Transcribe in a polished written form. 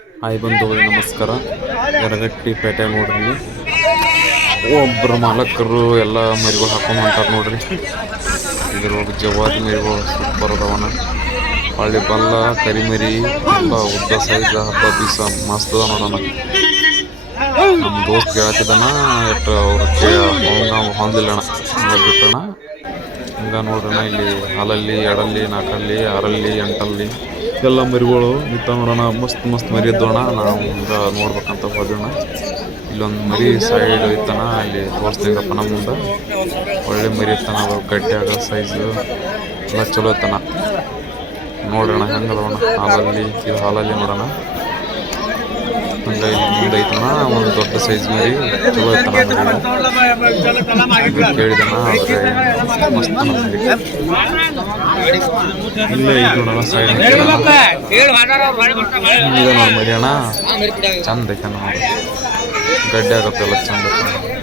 Hi ಬಂಧುಗಳೇ ನಮಸ್ಕಾರ. ಯರಗಟ್ಟಿ ಪೇಟೆ ನೋಡ್ರಿ, ಒಬ್ಬರು ಮಾಲಕರು ಎಲ್ಲ ಮರಿಗಳು ಹಾಕೊಂಡು ಹೊಂಟಾರ ನೋಡ್ರಿ. ಇದ್ರೊಳಗೆ ಜವಾರಿ ಮರಿಗಳು ಸೂಪರ್ ಅದಾವನ. ಹಳ್ಳಿ ಬಲ್ಲ ಕರಿಮರಿ ಎಲ್ಲ ಉದ್ದ ಸೈಜ್ ಹಬ್ಬ ಬೀಸ ಮಸ್ತ್ ಅದ ನೋಡೋಣ. ನಮ್ಮ ದೋಸ್ತ್ ಕೇಳತ್ತಿದ್ದಾನ, ಎಷ್ಟು ಅವ್ರು ಹೊಂದಿಲ್ಲಣ್ಣ ಬಿಟ್ಟಣ. ಹಂಗ ನೋಡ್ರಣ, ಇಲ್ಲಿ ಹಾಲಲ್ಲಿ, ಎಡಲ್ಲಿ, ನಾಲ್ಕಲ್ಲಿ, ಆರಲ್ಲಿ, ಎಂಟಲ್ಲಿ ಎಲ್ಲ ಮರಿಗಳು ನಿಂತ ನೋಡೋಣ. ಮಸ್ತ್ ಮಸ್ತ್ ಮರಿ ಇದ್ದೋಣ. ನಾವು ಹಿಂಗೆ ನೋಡ್ಬೇಕಂತ ಹೋದೋಣ. ಇಲ್ಲೊಂದು ಮರಿ ಸೈಡ್ ಇತ್ತಾನ, ಅಲ್ಲಿ ತೋರಿಸ್ದಂಗಪ್ಪ ನಮ್ಮ ಮುಂದೆ. ಒಳ್ಳೆ ಮರಿ ಇತ್ತಾನ, ಅದು ಗಟ್ಟಿಯಾಗ ಸೈಜು ಎಲ್ಲ ಚಲೋ ಇತ್ತಾನ ನೋಡೋಣ. ಹೆಂಗೆ ಅದಾವಣ ಹಾಲಲ್ಲಿ, ಇದು ಹಾಲಲ್ಲಿ ನೋಡೋಣ. ಹಂಗೆ ಇಲ್ಲಿ ಮುಂದೆ ಐತನ ಒಂದು ದೊಡ್ಡ ಸೈಜ್ ಮರಿ, ಚಲೋ ಇತ್ತಾನ ಮರಿ. ಕೇಳಿದನ ಆದರೆ ಮಸ್ತ್ ಮರಿ ಇಲ್ಲೇ ಇದು ನೋಡೋಣ. ಸೈಡ್ ಇದೆ ನೋಡಿ ಮರಿ ಅಣ್ಣ, ಚಂದ ಐತೆ ನೋಡಿ. ಗಡ್ಡೆ ಆಗುತ್ತೆ ಎಲ್ಲ ಚಂದ ಐತೆ.